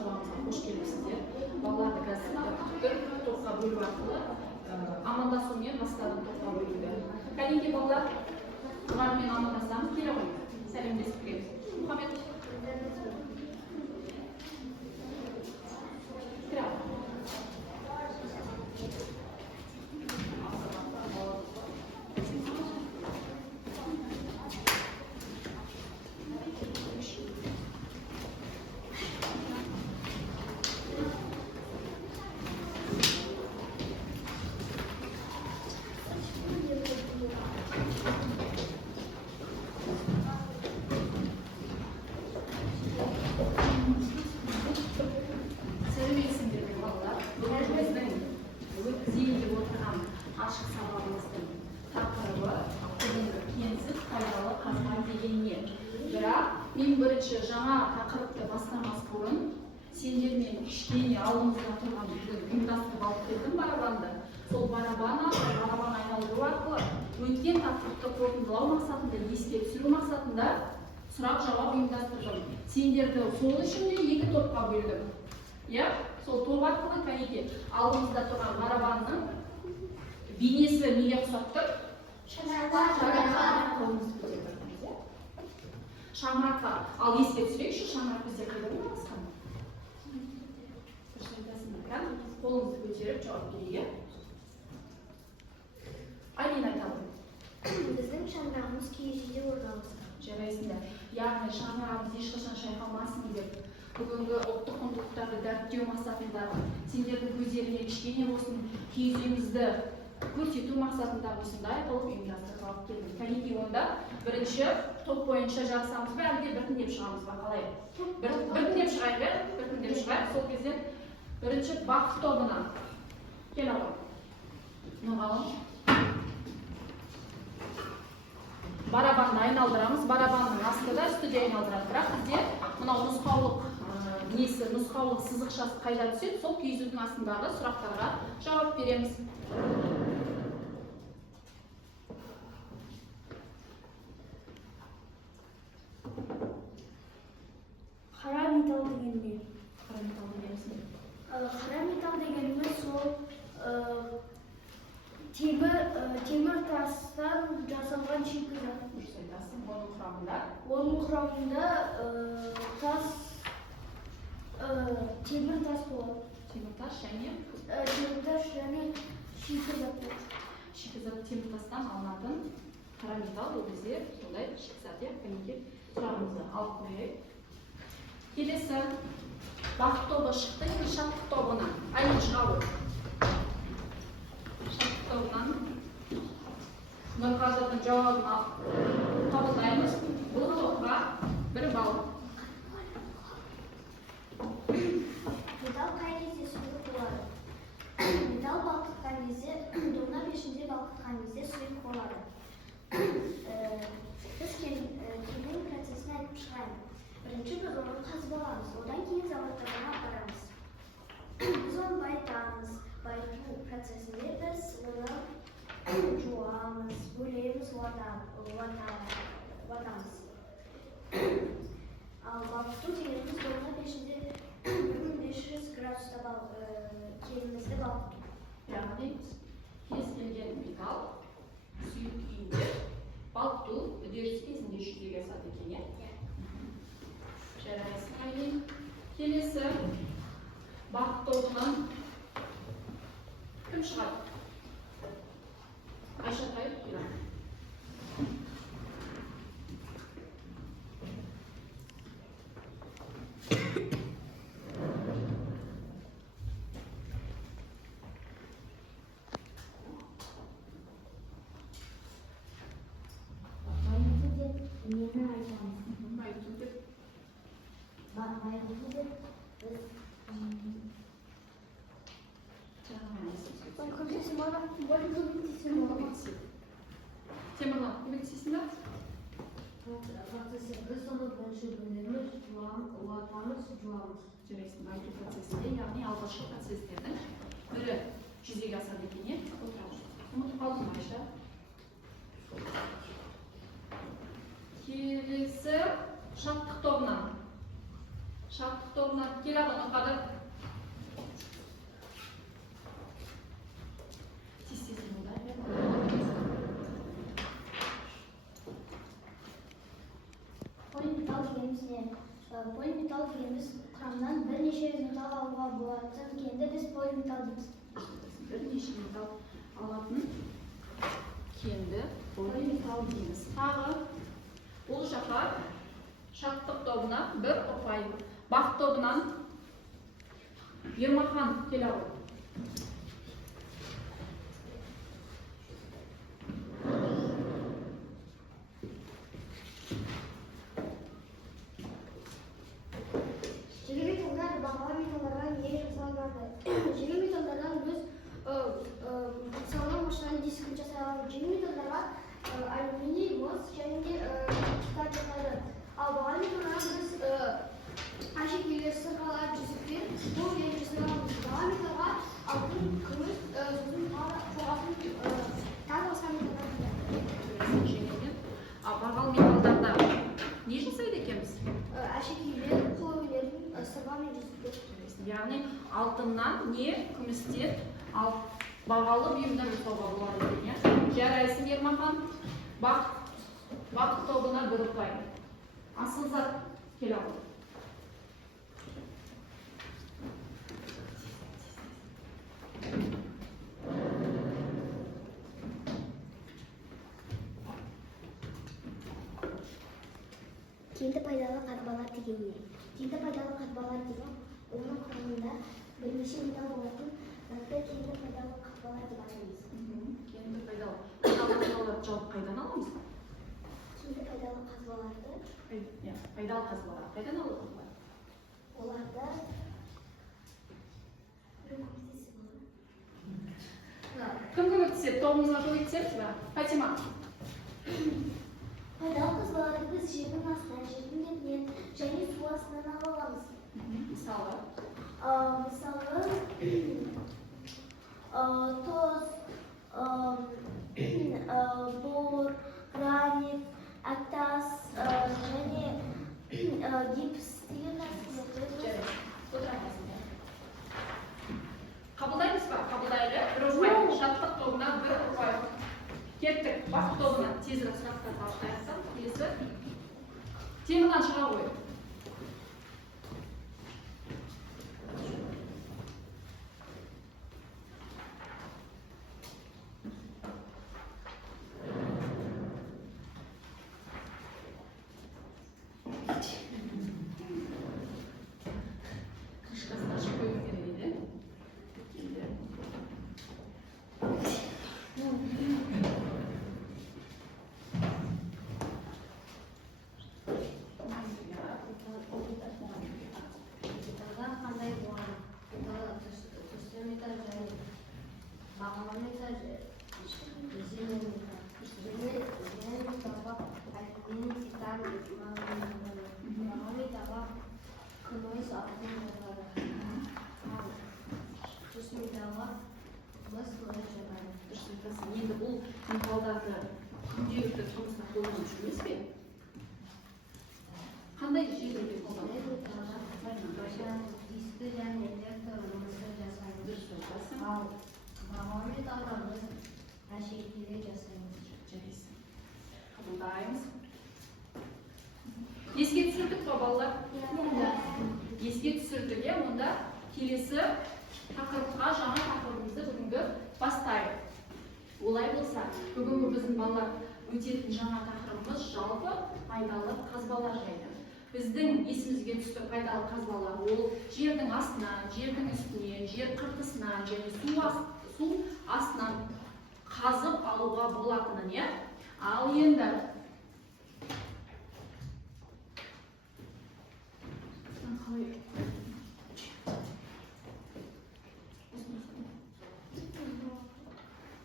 сабағымызға қош келіпсіздер. Балаларды қазір бір топқа бөлу арқылы амандасумен бастадым топқа бөлуді. Кәдімгі балалар бұлармен амандасамыз, келе ғой. Сәлемдесіп кіреміз. Мұхаммед. Мен бірінші жаңа тақырыпты бастамас бұрын сендермен кішкене алдымызда тұрған ұйымдастырып алып келдім барабанды. Сол барабан айналдыру арқылы өткен тақырыпты қорытындылау мақсатында, еске түсіру мақсатында сұрақ жауап ұйымдастырдым. Сендерді сол үшін де екі топқа бөлдім. Сол топ арқылы кәнеке алдымызда тұрған барабанның бейнесі неге ұқсап тұр? Шаңыраққа. Ал еске түсірейікші, шаңырақ бізде қайда орналасқан? Қолыңызды көтеріп жауап берейік. Айлин айтады. Біздің шаңырағымыз киіз үйде орналасқан. Жарайсыңдар. Яғни шаңырағымыз ешқашан шайқалмасын деп, бүгінгі ұлттық құндылықтарды дәріптеу мақсатында сендердің көздеріне кішкене болсын киіз үйімізді көрсету мақсатында осындай қылып ұйымдастырып алып келдім. Кәнеки онда бірінші топ бойынша жарысамыз ба, әлде біртіндеп шығамыз ба, қалай? Біртіндеп шығайық, сол кезде бірінші бақыт тобынан. Кел алып. Нұрғалым. Барабанды айналдырамыз, барабанның астыда үстіде айналдырады. Бірақ бізде мынау нұсқаулық сызықшасы қайда түседі, сол киіз үйдің астындағы сұрақтарға жауап береміз. Қара металл деген не? Қара металл дегенсің. Қара металл дегеніміз сол темір тастан жасалған шикізат. Дұрыс айтасың. Оның құрамында темір тас болады. Темір тас және шикізат. Шикізат темір тастан алынатын қара металл, ол бізде сондай шикізат. Кәнеке сұрағымызды алып қояйық. Келесі бақыт тобы шықты, енді шаттық тобынан. Айлин шығауы. Шаттық тобынан Нұрғазырдың жауабын қабылдаймыз. Бұл топқа 1 балл. Металл қай кезде сұйық болады? Металл балқытқан кезде, домна пешінде балқытқан кезде сұйық болады. Біз кептіру процесін айтып шығаймыз. Бірінші біз оны қазып аламыз, одан кейін заводтарға апарамыз. Біз оны байытамыз. Байыту процесінде біз оны жуамыз, бөлеміз, ватамыз. Ал балқыту дегеніміз домна пешінде 1500 градуста кенімізді балқыту. Яғни кез келген металл сұйық күйінде балқыту үдеріс кезінде жүзеге асады екен. Жарайсың, Айлин. Келесі бақыт тобынан кім шығады? Айшатай, Иран. Темірлан, көмектесесің бе? Біз оны бірінші бөлеміз, уатамыз, жуамыз. Жарайсың, айту процесінде, яғни алғашқы процестердің бірі жүзеге асады екен. Отырамыз. Ұмытып қалдың ба, Айша? Келесі шаттық тобынан. Şartlıq тобынан келе Нұрқадыр. Полиметалл дегеніміз не? Полиметалл дегеніміз құрамынан бірнеше металл алуға болатын кенді біз полиметалл дейміз. Бірнеше металл алатын кенді полиметалл дейміз. Тағы бұл жаққа шарттық тобына бір ұпай, бақ тобынан Ермахан келе ғой. Жеңіл металдар бағалы металдарға не жасалынады? Жеңіл металдардан біз саулау машинаны дискін жасай аламыз. Жеңіл металдарға алюминий, мыс және де титан жасалады. Ал бағалы металдарға біз әшекейлер, сырғалар, жүзіктер, бұл және жасай аламыз. Бағалы металға алтын, күміс, сосын жоғалтын, тағы басқа металдар Жеңілден. Бағалы металдарда не жасайды екенбіз? әшекейлер, қолөнер, сырға мен жүзіктер. Яғни алтыннан не күмістен бағалы бұйымдар жасауға болады екен. Жарайсың Ермахан. Бақ тобына бір ұпай. Асыл зат келе ғой. Тиімді пайдалы қазбалар деген не? Тиімді пайдалы қазбалар деген оның құрамында бірнеше металл болатын затты тиімді пайдалы қазбалар деп атаймыз. Тиімді пайдалы қазбаларды жауап қайдан аламыз? Тиімді пайдалы қазбаларды Пайдалы қазбалар қайдан аламыз? оларды Кім көмектеседі? Тобымызға көмектесеміз бе? Фатима. пайдалы қазбаларды біз жердің астынан, жердің бетінен және су астынан ала аламыз. Мысалы? Мысалы, тоз, бор, гранит, әктас және гипс деген нәрселерді Отырамыз. Қабылдаймыз ба? Қабылдайды. Бір ұпай. Шаттық тобына бір ұпай. Кеттік. Бақ тобына тезірек сұрақтарды алып қайықсам. Келесі. Темадан шыға қой. Крышкасын ашып қою керек еді. қандай болады? Түсті металл және бағалы металл, жеңіл металл. Жеңіл металлға алюминий, титан, бағалы металлға күміс, алтын жатады. Ал түсті металлға мыс, күміс жатады. Дұрыс айтасың. Енді бұл металдарды күнделікті тұрмыста қолданып жүрміз бе? Қандай жерлерде қолданып? Дискі және электр мысы жасаймыз. Дұрыс айтасың. Ал бағалы металлға біз әшекейлер жасаймыз. Жарайсың. Қабылдаймыз. Еске түсірдік па балалар? Еске түсірдік, онда келесі тақырыпқа жаңа тақырыбымызды бүгінгі бастайық. Олай болса, бүгінгі біздің балалар өтетін жаңа тақырыбымыз жалпы пайдалы қазбалар жайлы. Біздің есімізге түсті пайдалы қазбалар ол жердің астынан, жердің үстінен, жер қыртысынан және су астынан қазып алуға болатынын, иә? Ал енді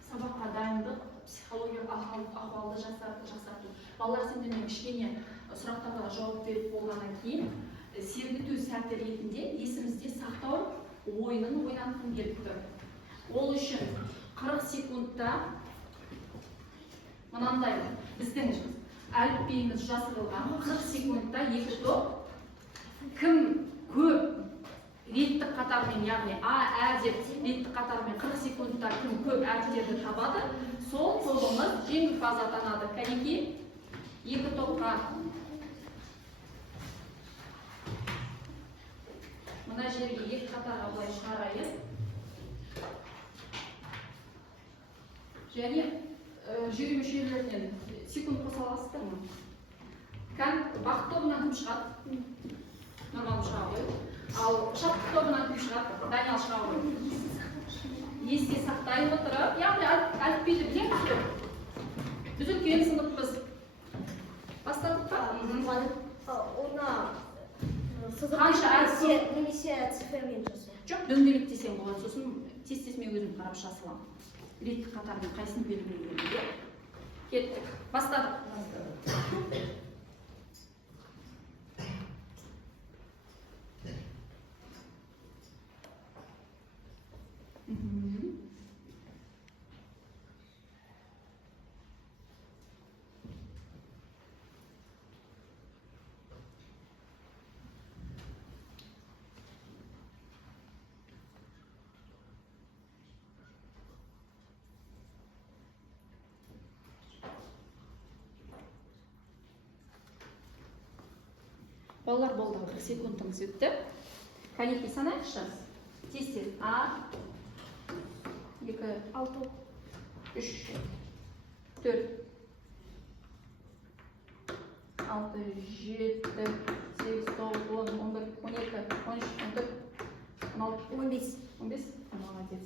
сабаққа дайындық, психологиялық ахуалды жақсарту. Балалар сендермен кішкене сұрақтарға жауап беріп болғаннан кейін сергіту сәті ретінде есімізде сақтау ойынын ойнатқым келіп тұр. Ол үшін 40 секундта мынандай біздің әліпбиіміз жасырылған 40 секундта екі топ кім қатарымен, яғни А деп реттік қатарымен 40 секундта кім көп әріптерді табады, сол тобымыз жеңімпаз атанады. Кәнекей, екі топқа мына жерге екі қатарға былай шығарайын. Және жүйе мүшелерінен секунд қоса аласыздар ма? Бақыт тобынан кім шығады? Нормал шыға ғой. Ал шаттық тобынан кім шығады? Даниял шыға ғой. Есте сақтай отырып, яғни әліпбиді білеміз бе? Біз үлкен сыныппыз. Бастадық па? Қанша әріп? Немесе цифрмен жазу. Жоқ, дөңгелек десең болады. Сосын тез-тез мен өзім қарап жазылам. Реттік қатармен қайсын белгілеймін. Кеттік. Бастадық. Балалар болды, 40 секундыңыз өтті. Кәнекей санайықшы. Тез-тез. А, 2, 6, 3, 4, 6, 7, 8, 9, 10, 11, 12, 13, 14, 16, 15. 15. Молодец.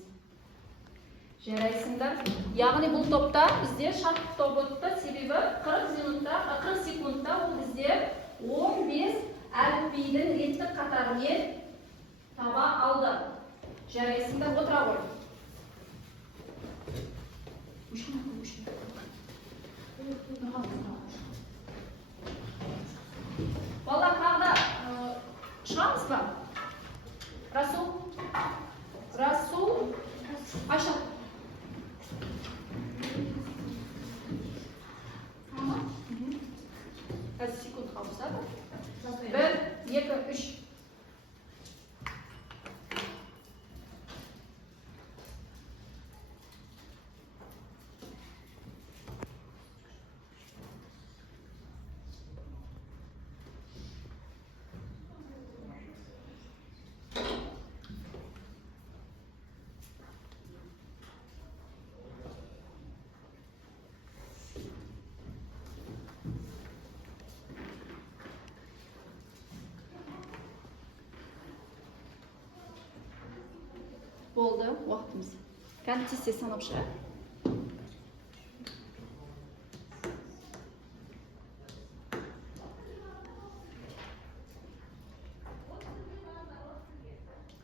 Жарайсыңдар. Яғни бұл топта бізде шарттық топ өтті. Себебі 40 секундта ол бізде 15 әліпбидің реттік қатарымен таба алды. Жарайсыңдар, отыра ғой. Балдар, қағда шығамыз ба? Расул, Айша. Қазір секунд қалыпсады. 1, 2, 3. Болды, уақытымыз. Тез-тез санап шыға.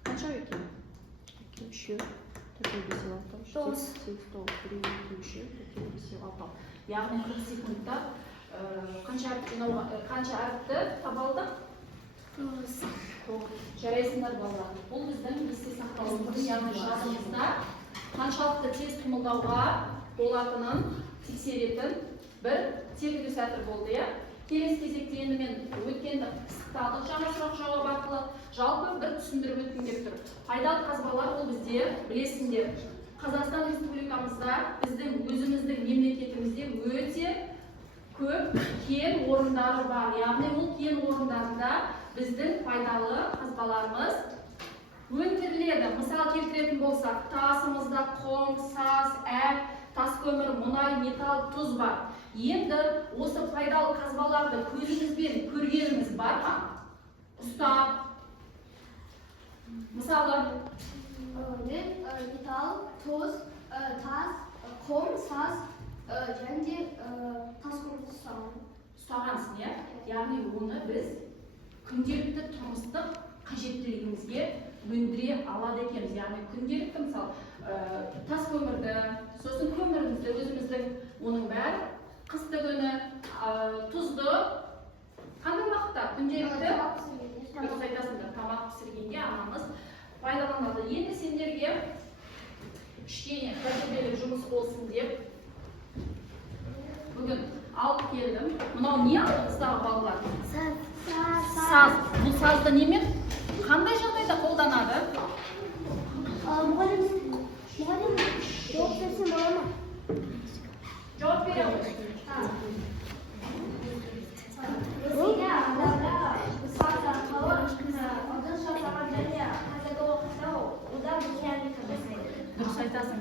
Қанша екен? 2, 3, 4, 5, 6, 7, 8, 9, 10, 11, 12, 6. Яғни 40 секундта қанша әріпті табалдық? 9. Жарайсыңдар балалар. Бұл біздің есте сақталуымыз, яғни жадымызда қаншалықты тез қимылдауға болатынын тексеретін бір тергеу сәті болды. Келесі кезекте енді мен өткенді пысықтадық жаңа сұрақ жауап арқылы. Жалпы бір түсіндіріп өткім келіп тұр. Пайдалы қазбалар ол бізде білесіңдер. Қазақстан Республикамызда біздің өзіміздің мемлекетімізде өте көп кен орындары бар. Яғни ол кен орындарында біздің пайдалы қазбаларымыз өндіріледі. Мысал келтіретін болсақ, тасымызда құм, саз, әк, тас көмір, мұнай, металл, тұз бар. Енді осы пайдалы қазбаларды көзімізбен көргеніміз бар ма? Ұстап. Мысалы, металл, тұз, тас, құм, саз және тас көмірді ұстағансың, иә? Яғни оны біз күнделікті тұрмыстық қажеттілігімізге өндіре алады екенбіз. Яғни күнделікті мысалы тас көмірді, сосын көмірімізді өзіміздің оның бәрі қысты күні тұзды қандай уақытта күнделікті дұрыс айтасыңдар, тамақ пісіргенге анамыз пайдаланады. Енді сендерге кішкене тәжірибелік жұмыс болсын деп бүгін алып келдім. Мынау не алдыңыздағы балалар? Саз. Саз. Бұл сазды немен қандай жағдайда қолданады?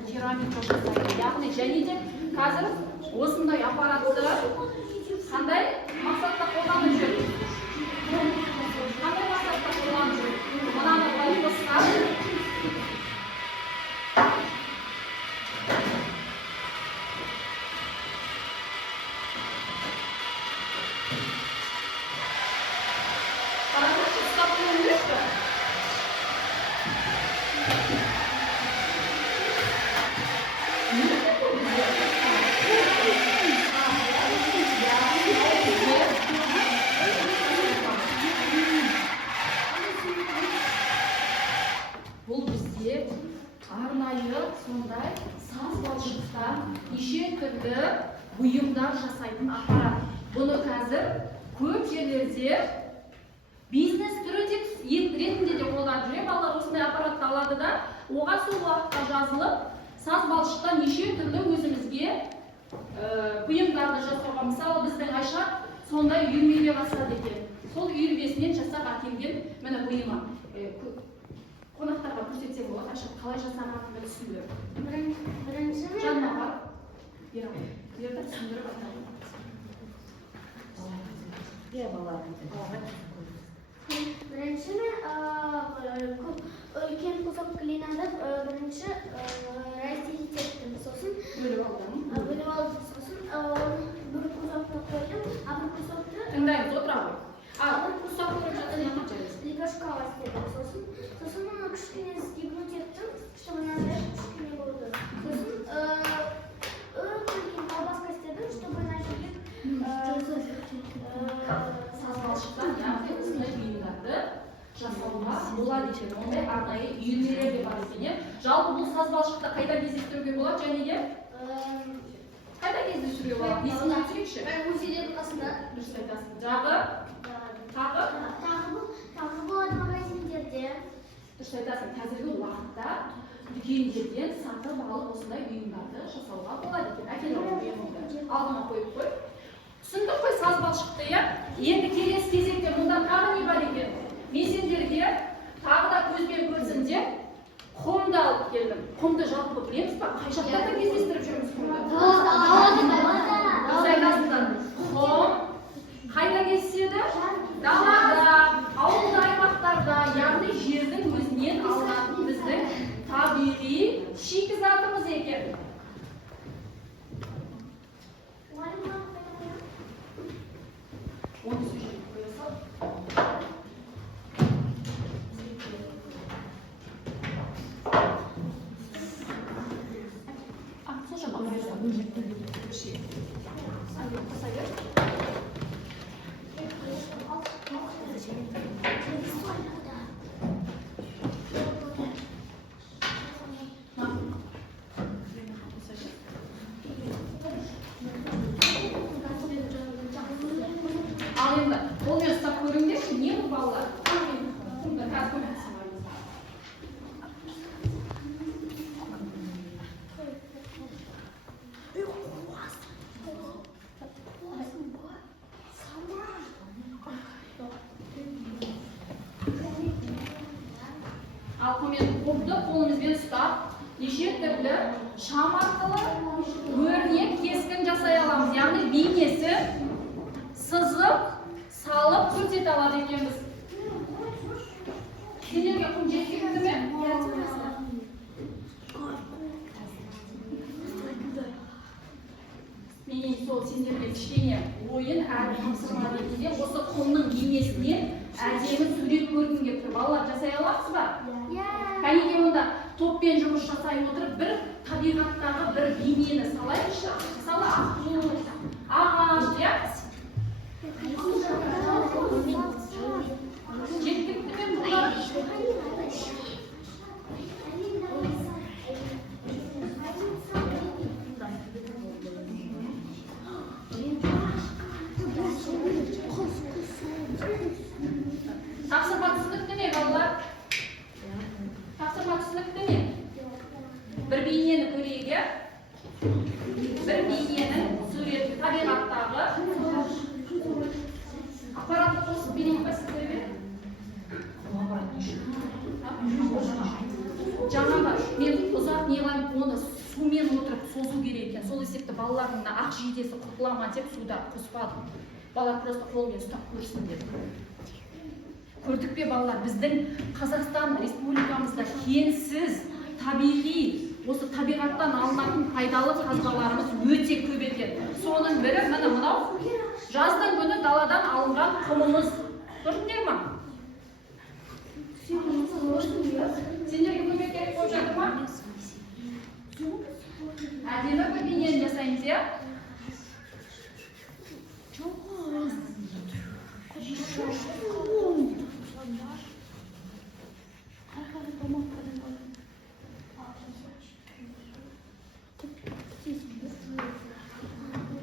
керамика жасайды. Яғни және де қазір осындай аппаратты қандай мақсатта қолданып жүр? Қандай мақсатта қолданып жүр? Мынаны былай қоссақ, бұл бізде арнайы сондай саз балшықтан неше түрлі бұйымдар жасайтын аппарат. Бұны қазір көп жерлерде бизнес түрі ретінде де қолданып жүр. Балалар осындай аппаратты алады да, оған сол уақытқа жазылып, саз балшықтан неше түрлі өзімізге бұйымдарды жасауға. Мысалы, біздің Айша сондай үйірмеге бастады екен. Сол үйірмесінен жасап әкелген міне бұйымы. Қонақтарға көрсетсек болады, Айша қалай жасағанын түсіндіріп. Бірінші Жанна бар. Ерді түсіндіріп айтамын. Бірінші мен үлкен кусок глинаны бірінші разделить еттім. Сосын Бөліп алдым. Сосын бір кусокты қойдым, а бір кусокты Тыңдаймыз, отыра ғой. Бір кусок көріп жатыр, не қаншайыз? лепешкаға істедім. Сосын оны кішкене сгибнуть еттім, чтобы мынандай кішкене болды. Сосын үлкен колбаска істедім, чтобы мына жерге Саз балшықтан яғни осындай бұйымдарды жасауға болады екен. Ондай арнайы үйірмелер де бар екен. Жалпы бұл саз балшықты қайда кездестіруге болады және де қайда кездестіруге болады? Несіне түсірейікші? музейлердің қасында. Дұрыс айтасың. Жағы? Тағы болады магазиндерде. Дұрыс айтасың. Қазіргі уақытта дүкендерден сатып алып осындай бұйымдарды жасауға болады екен. Әкеліп бұйымды алдыма қойып қой. Түсіндік қой саз балшықты, иә? Енді келесі кезекте мұнда тағы не бар екен? Мен сендерге тағы да көзбен көрсін деп құмды алып келдім. Құмды жалпы білеміз ба? Қай жақтарда кездестіріп жүрміз құмды? Дұрыс айтасыңдар. Құм қайда кездеседі? Далада, ауылды аймақтарда, яғни жердің өзінен алынатын біздің табиғи шикізатымыз екен. Оны сөйлеп қоя сал. Сол жаққа қоя сал. Қоса бер. Ал енді ол мен ұстап көріңдерші, не бұл балалар? Құмды қазір көмектесін барыңыз. Ал құмды қолымызбен ұстап, неше түрлі шам арқылы өрнек кескін жасай аламыз. Яғни бейнесі сызып, салып көрсете алады екенбіз. Сендерге құм жеткілікті ме? Мен сол сендерге кішкене ойын әрі тапсырма ретінде осы құмның бейнесінен әдемі сурет көргім келіп тұр. Балалар жасай аламыз ба? Кәнеге онда топпен жұмыс жасай отырып бір табиғаттағы бір бейнені салайықшы. Мысалы ағаш, иә? Жеткілікті ме бұлар? Тапсырма түсінікті ме балалар? Тапсырма түсінікті ме? Бір бейнені көрейік, иә? Бір бейненің суреті табиғаттағы аппаратты қосып берейік па сіздерге? Жаңа бар. мен ұзақ не қылайын, оны сумен отырып созу керек екен. Сол есепті балалардың ақ жейдесі құртыла ма деп суда қоспадым. Балалар просто қолмен ұстап көрсін деп. Көрдік пе балалар, біздің Қазақстан Республикамызда кенсіз, табиғи, осы табиғаттан алынатын пайдалы қазбаларымыз өте көп екен. Соның бірі міне мынау жаздың күні даладан алынған құмымыз. Көрдіңдер ме? Сендерге көмек керек болып жатыр ма? Әдемі бір бейнені жасаймыз, иә?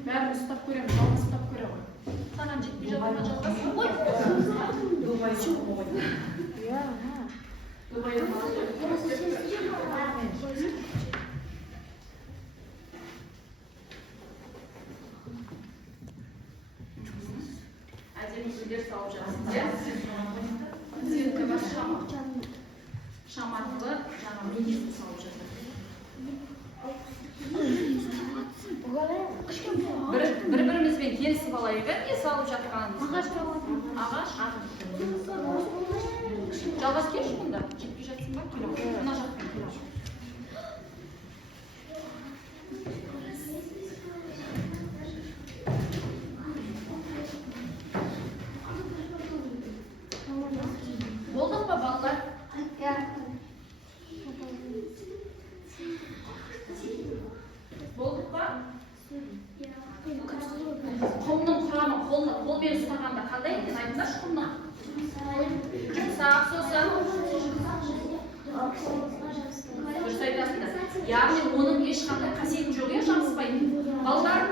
Бәрін ұстап көремін, жалғыз ұстап көремін. Саған жетпей жатыр ма жалғыз? Әдемі гүлдер салып жатырсыз, иә? Сенікі бар шам арқылы жаңа гүлдерді салып жатыр. Бір-бірімізбен келісіп алайық, не салып жатқанымыз? Ағаш? Жалғыз келші мұнда. Жетпей жатсың ба? Мына жақтан келші. Болдық па балалар? Болдық па? Құмның құрамы қолмен ұстағанда қандай екен айтыңдаршы құмның? Жұмсақ, сосын дұрыс айтасыңдар. Яғни оның ешқандай қасиеті жоқ, иә, жабыспайды. Балалар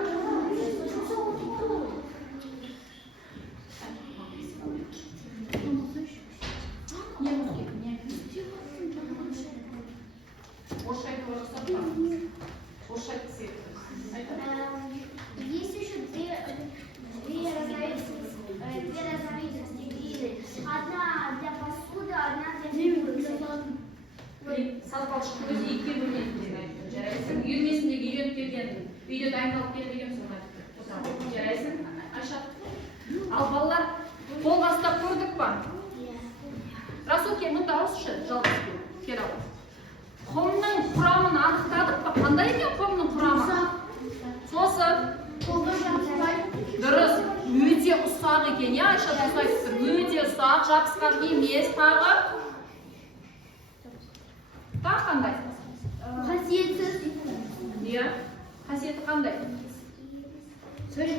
Есть еще две разновидности глины. Одна для посуды, одна для фигурки. Салпалшық өзі екке бөлінеді деп айтты. Жарайсың, үйірмесіндегі үйреніп келген, үйде дайындалып келмеген соң айтты. Жарайсың, Айша. Ал балалар қолға ұстап көрдік па? Расулке, мұнда ауызшы, жалғыз кел ал. Құмның құрамын анықтадық па? Қандай екен құмның құрамы? Сосын дұрыс, өте ұсақ екен, иә, Айша дұрыс айтыпсың. Өте ұсақ, жабысқан емес, тағы қандай? Қасиетсіз. Иә, қасиеті қандай? Сурет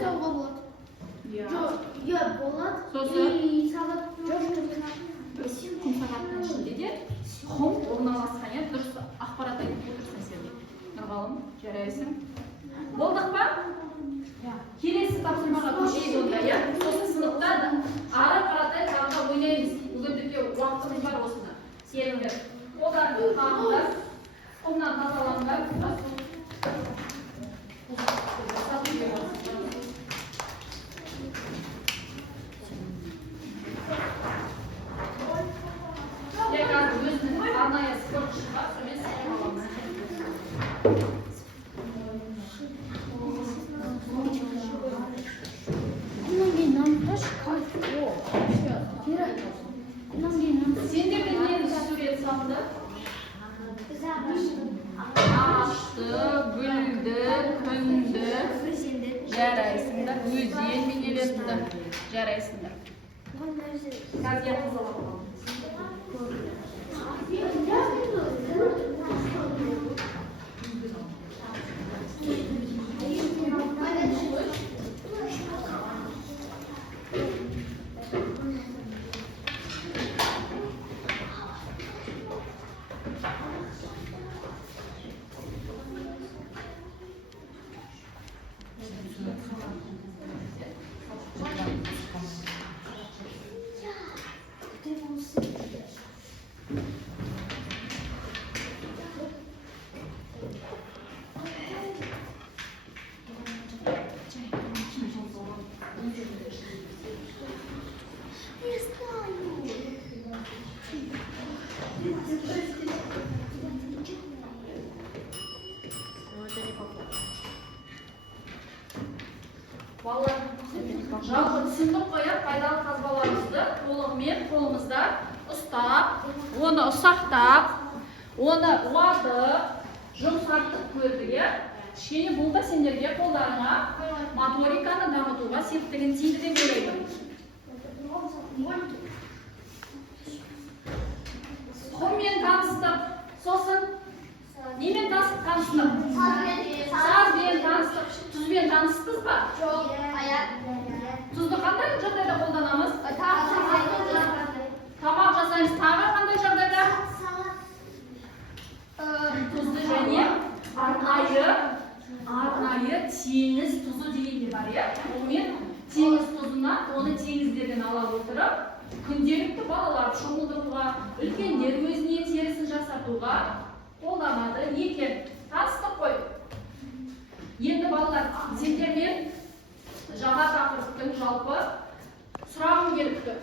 салуға болады. Иә, болады. Сосын Сағат күн сағаттың ішінде де құм орналасқан, иә, дұрыс ақпарат айтып отырсың сен. Нұрғалым, жарайсың. Болдық па? Келесі тапсырмаға көшейік онда, иә? Сосын сыныпта ары қаратай тағы да ойнаймыз. Бүгіндікке уақытымыз бар осыны. Сеніңдер. Қолдарды қағыңдар, құмнан тазалаңдар. Тек өзінің арнайы спортшыға сөмен сәлем аламыз. Сендермен нені сурет салды? Ағашты, гүлді, күнді. Жарайсыңдар, өзен бейнеленді. Жарайсыңдар. Қазір қызылап аламыз. Не знаю. түсіндік қой, пайдалы қазбаларымызды толығымен қолымызда ұстап, оны ұсақтап, оны уатып, жұмсартып көрдік, кішкене бұл да сендерге қолдарыңа моториканы дамытуға септігін тигізе береді. Құммен таныстық, сосын немен таныстық? Сазбен таныстық, тұзбен таныстыңыз ба? Тұзды қандай жағдайда қолданамыз? Тамақ жасаймыз. Тағы қандай жағдайда? Тұзды және арнайы теңіз тұзы деген де бар, Онымен теңіз тұзына, оны теңіздерден ала отырып, күнделікті балалар шомылдыруға, үлкендер өзіне терісін жасартуға қолданады екен. Таныстық қой. Енді балалар, сендермен жаңа тақырыптың жалпы сұрағым келіп тұр.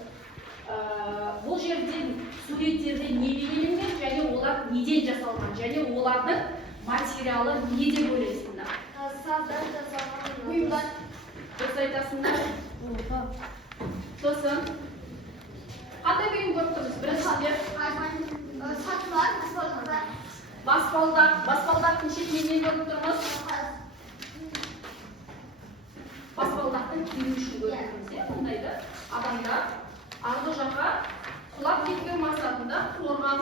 Бұл жерден суреттерде не бейнеленген және олар неден жасалған және олардың материалы не деп ойлайсыңдар? Саздан жасалған бұйымдар. Дұрыс айтасыңдар. Сосын қандай бұйым көріп тұрмыз? Біріншіден Сатылар, баспалдақтың шетінен не көріп тұрмыз? Баспалдақтың күйінішін көріп тұрмыз, Мұндайды адамдар арғы жаққа құлап кетпеу мақсатында қорған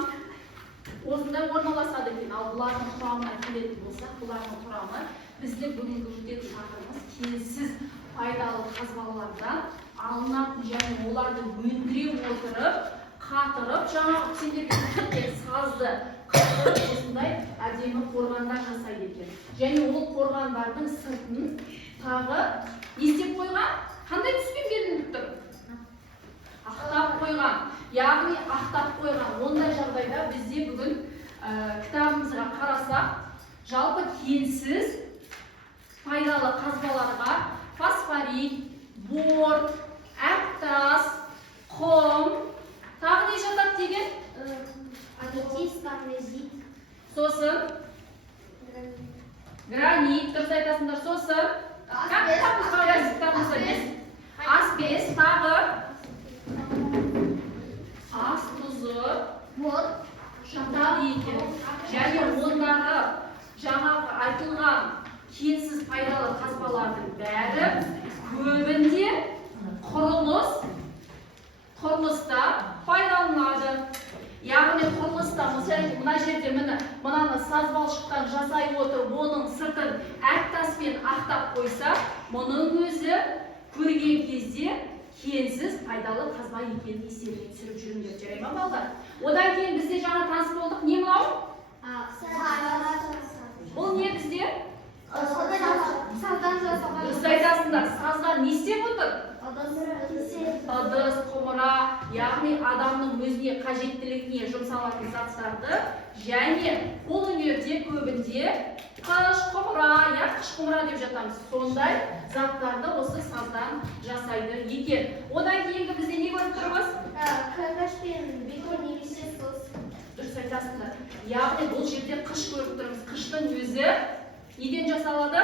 осындай орналасады екен. Ал бұлардың құрамына келетін болса, бұлардың құрамы бізде бүгінгі өтетін тақырыбымыз келіссіз пайдалы қазбалардан алынатын және оларды өндіре отырып, қатырып, жаңағы сендерге сазды қатырып осындай әдемі қорғандар жасайды екен. Және ол қорғандардың сыртын тағы не істеп қойған? Қандай түспен белгіленіп тұр? Ақтап қойған, яғни ақтап қойған. Ондай жағдайда бізде бүгін кітабымызға қарасақ, жалпы келіссіз пайдалы қазбаларға фосфорит, бор, әктас, құм, тағы не жатады деген? Аметист, магнезит. Сосын гранит, дұрыс айтасыңдар. Сосын асбест, тағы ас тұзы, шатақ екен. Және ондағы жаңағы айтылған келіссіз пайдалы қазбалардың бәрі көбінде құрылыста пайдаланады. Яғни құрылыста мына жерде мынаны сазбалшықтан жасай отырып, оның сыртын әктаспен ақтап қойса, мұның өзі көрген кезде келіссіз пайдалы қазба екенін естеріңізге түсіріп жүріңдер, жарай ма балалар? Одан кейін бізде жаңа таныс болдық. Не мынау? Бұл не бізде? Саздан жасалған. Дұрыс айтасыңдар. Саздан не істеп отыр? Ыдыс, құмыра, яғни адамның өзіне қажеттілігіне жұмсалатын заттарды және қолөнерде көбінде қыш құмыра, қыш құмыра деп жатамыз. Сондай заттарды осы саздан жасайды екен. Одан кейінгі бізде не көріп тұрмыз? Кірпіш пен бетон немесе тұз. Дұрыс айтасыңдар. Яғни бұл жерде қыш көріп тұрмыз. Қыштың өзі неден жасалады?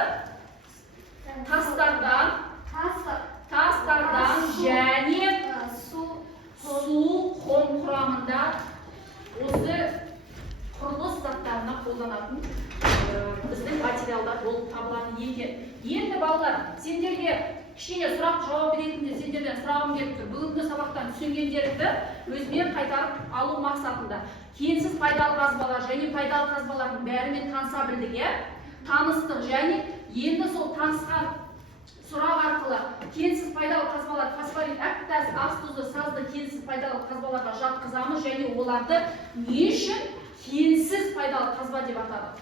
Тастардан және су, құм құрамында осы құрылыс заттарына қолданатын біздің материалдар болып табылады екен. Енді балалар, сендерге кішкене сұрақ жауап ретінде сендерден сұрағым келіп тұр. Бүгінгі сабақтан түсінгендеріңді өзіме қайтарып алу мақсатында. Келіссіз пайдалы қазбалар және пайдалы қазбалардың бәрімен таныса білдік, таныстық және енді сол танысқан сұрақ арқылы келіссіз пайдалы қазбалар, фосфорит, әктас, ас тұзы, сазды келіссіз пайдалы қазбаларға жатқызамыз және оларды не үшін келіссіз пайдалы қазба деп атадық?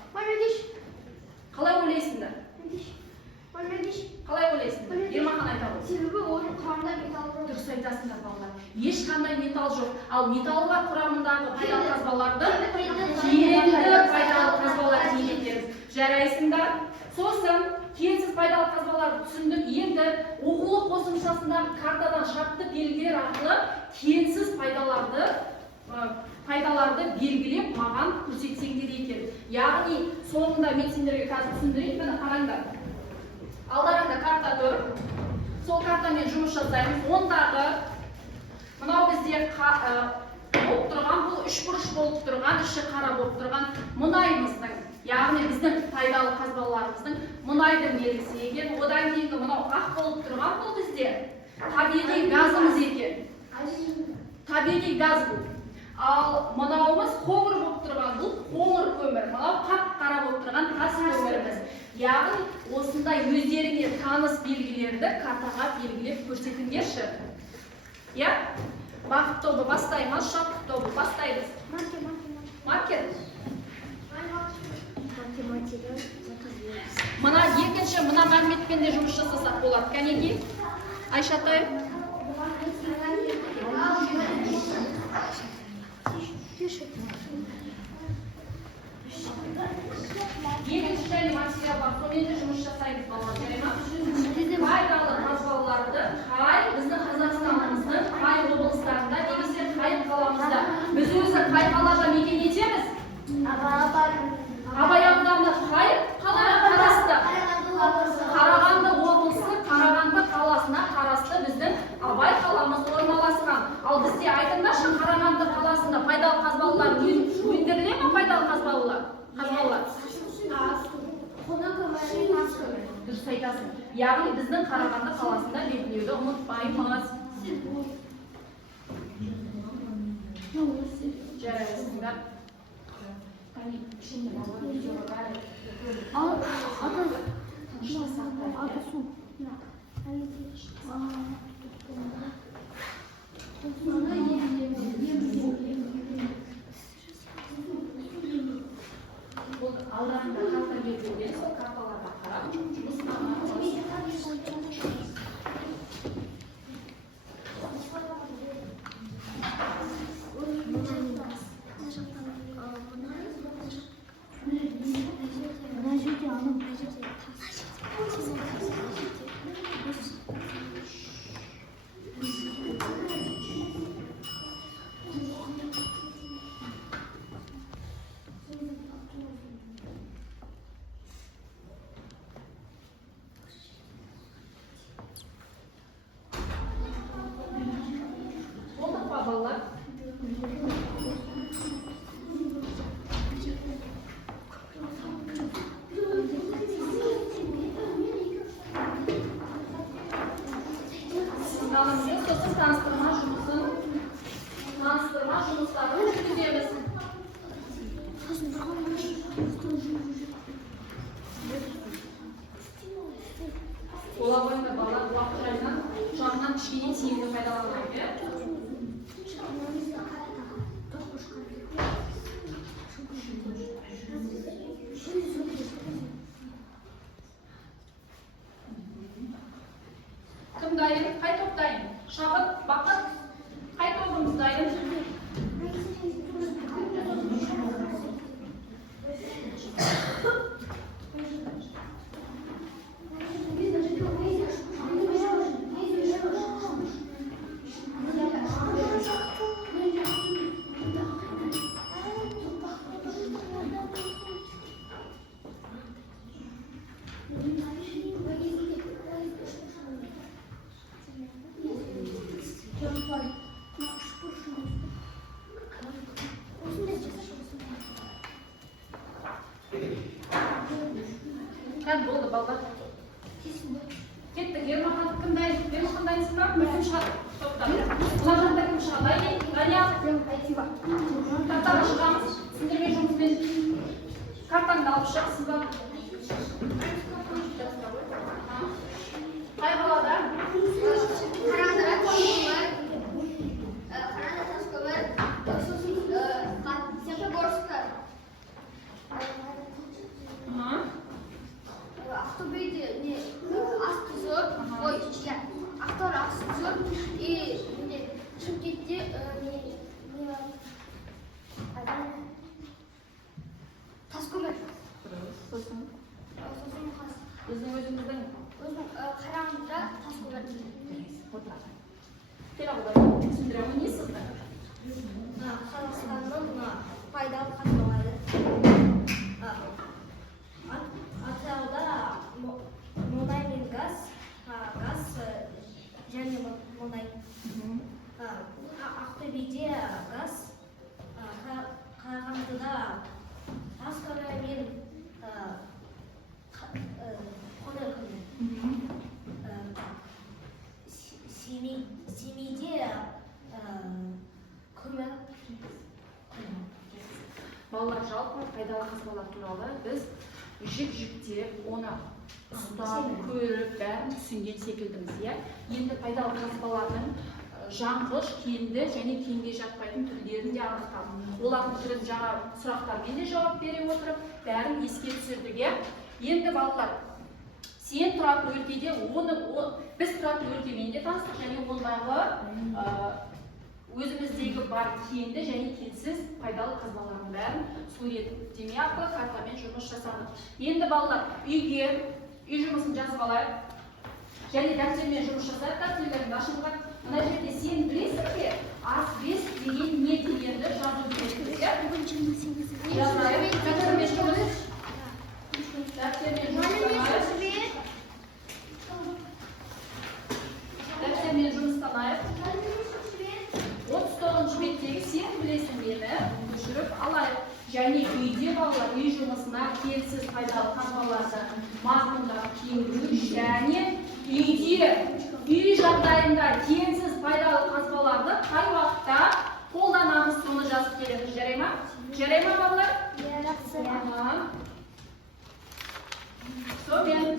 Қалай ойлайсыңдар? Қалай ойлайсыңдар? Ермахан айта ғой. Себебі оның құрамында металл жоқ. Дұрыс айтасыңдар балалар. Ешқандай металл жоқ. Ал металл бар құрамындағы пайдалы қазбаларды кенді пайдалы қазбалар дейін етеміз. Жарайсыңдар. Сосын келіссіз пайдалы қазбаларды түсіндік. Енді оқулық қосымшасындағы картадан шартты белгілер арқылы келіссіз пайдаларды белгілеп маған көрсетсеңдер екен. Яғни соңында мен сендерге қазір түсіндірейін. Міне қараңдар. Алдарыңда карта тұр. Сол картамен жұмыс жасаймыз. Ондағы мынау бізде болып тұрған, бұл үшбұрыш болып тұрған, іші қара болып тұрған мұнайымыздың, яғни біздің пайдалы қазбаларымыздың мұнайдың белгісі екен. Одан кейінгі мынау ақ болып тұрған бұл бізде табиғи газымыз екен. Табиғи газ бұл. Ал мынауымыз қоңыр болып тұрған, бұл қоңыр көмір. Мынау қап-қара болып тұрған тас көміріміз. Яғни осындай өздеріне таныс белгілерді картаға белгілеп көрсетіңдерші. Я? Бақыт тобы бастаймыз, шаттық тобы бастаймыз. Маркер. Мына екінші, мына мәліметпен де жұмыс жасасақ болады. Кәнеки? Айшатай. Екінші және материал бар, сонымен де жұмыс жасаймыз балалар, жарай ма? Пайдалы қазбаларды қай біздің Қазақстанымыздың қай облыстарында немесе қай қаламызда біз өзі қай қалаға мекен етеміз? Абай ауданына қай қалаға қарасты? Қарағанды облысы, Қарағанды қаласына қарасты біздің Абай қаламыз орналасқан. Ал бізде айтыңдаршы, Қарағанды қаласында пайдалы қазбалар өндіріле ме, пайдалы қазбалар? Дұрыс айтасың. Яғни біздің Қарағанды қаласында белгілеуді ұмытпаймыз. Жарайсыңдар. Бұл алдарында карта берілген, сол карталарға қарап жұмыс балалар. Сіздермен сосын таныстырма жұмыстарын жүргіземіз. Бола бойында балалар уақыт жағынан кішкене тиімді пайдаланады. Кім дайын? Қай топ дайын? Шабыт, Бақыт, қай тобымыз дайын? Kan болды балдар. Кеттік, Ермахан кім дайын? Ермахан дайынсың ба? Кім шығады? Топтан. Мына жақта кім шығады? Ғалия. Картаға шығамыз. Сендермен жұмыспен картаңды алып шығасыз ба? Қай қалада? Қарағандыда Таскөмір, Светогорскта. Ақтөбеде Астызор, Ақтау Астызор и Шымкентте Таскөмір. Сосын Балалар жалпы пайдалы қазбалар туралы біз жіктеп, оны ұстап, көріп, бәрін түсінген секілдіміз, иә? Енді пайдалы қазбалардың жаңғыш, кенді және кенге жатпайтын түрлерін де анықтадық. Олардың түрін жаңа сұрақтармен де жауап бере отырып, бәрін еске түсірдік, иә? Енді балалар, сен тұратын өлкеде, біз тұратын өлкемен де таныстық, және ондағы өзіміздегі бар кенді және кенсіз пайдалы қазбалардың бәрін суреттеме арқылы картамен жұмыс жасадық. Енді балалар, үй жұмысын жазып алайық. Және дәптермен жұмыс жасайық, дәптерлеріңді ашыңдар. Мына жерде сен білесің бе, асбест деген не дегенді жазу керекпіз, иә? Жазайық. Дәптермен жұмыс. Дәптермен жұмыстанайық. Дәптермен жұмыстанайық. 39 беттегі сен білесің мені жүріп алайық. Және үйде балалар үй жұмысына келсіз пайдалы қазбаларды мазмұндап кеңдіру және үйде үй жағдайында келсіз пайдалы қазбаларды қай уақытта қолданамыз, соны жазып келеміз. Жарай ма? Жарай ма балалар? Жақсы. Сонымен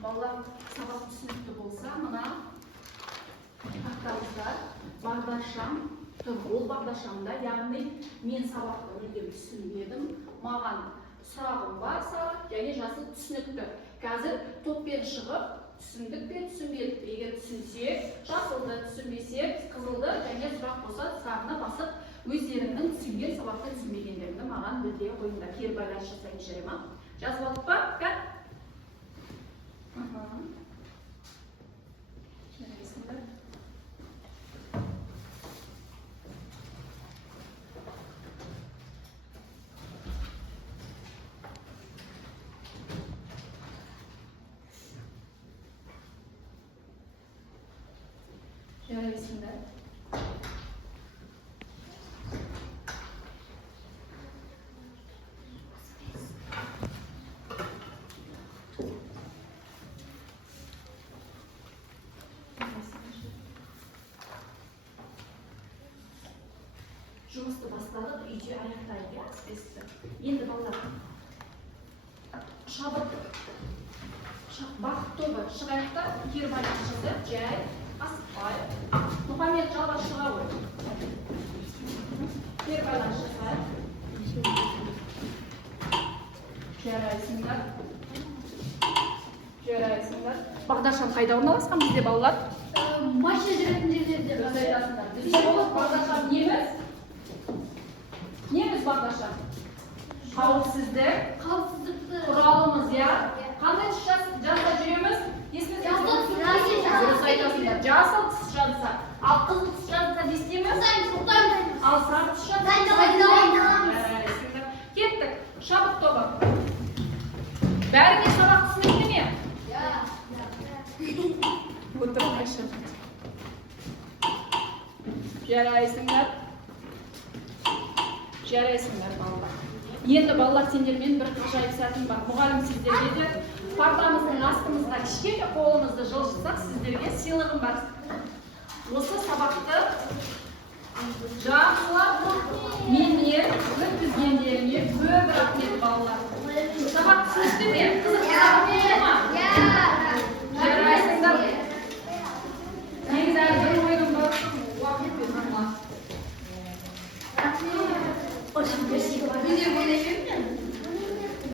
балалар сабақ түсінікті болса, мына тақтамызда бағдаршам тұр. Ол бағдаршамда, яғни мен сабақты мүлдем түсінбедім, маған сұрағым бар сабақ және жасы түсінікті. Қазір топпен шығып, түсіндік пе, түсінбедік. Егер түсінсек, жасылды, түсінбесек, қызылды және сұрақ болса, сұрағына басып, өздеріңнің түсінген сабақты түсінбегендеріңді маған білдіре қойыңдар. Кері байланыс жасайын, жарай ма? Жазып алдық па? Жарайсыңдар. Жұмысты бастадық, үйде аяқтайық, иә, аспесті. Енді балалар, бақыт тобы шығайықта, кері байланыс жасайық, жай, асықпай. Мұхаммед жалғас шыға ғой. Кері байланыс жасайық. Жарайсыңдар. Жарайсыңдар. Бағдаршам қайда орналасқан бізде балалар? Машина жүретін жерлерде. Дұрыс айтасыңдар. Бізде бағдаршам неміз? Неміз бағдаршам? Қауіпсіздік құралымыз, иә? Қандай түс жазда жүреміз? Дұрыс айтасыңдар. Жасыл түс жазса, ал қызыл түс жазса не істейміз? Ал сары түс жазса? Кеттік. Шабық тобы. Бәріне сабақ түсінікті ме? Отырмайшы. Жарайсыңдар. Жарайсыңдар балалар. Енді балалар, сендермен бір ғажайып сәтім бар. Мұғалім сіздерге де партамыздың астымызға кішкене қолымызды жылжытсақ, сіздерге сыйлығым бар. Осы сабақты жақсылап менімен өткізгендеріңе көп рахмет балалар.